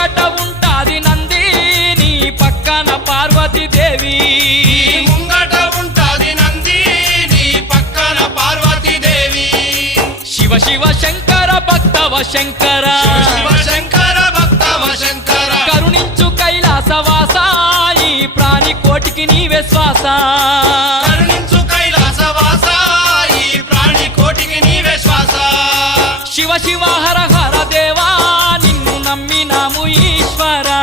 ముంగట ఉంటాది నంది నీ పక్కన పార్వతీదేవి ముంగట ఉంటాది నంది నీ పక్కన పార్వతీదేవి శివ శివ శంకర భక్తవ శంకర శివ శంకర భక్తవ శంకర కరుణించు కైలాసవాస ఈ ప్రాణి కోటికి నీవే శ్వాస కరుణించు కైలాసవాస ఈ ప్రాణి కోటికి నీవే శ్వాస శివ శివ హర హర దేవా నిన్ను నమ్మినాము ఈశ్వరా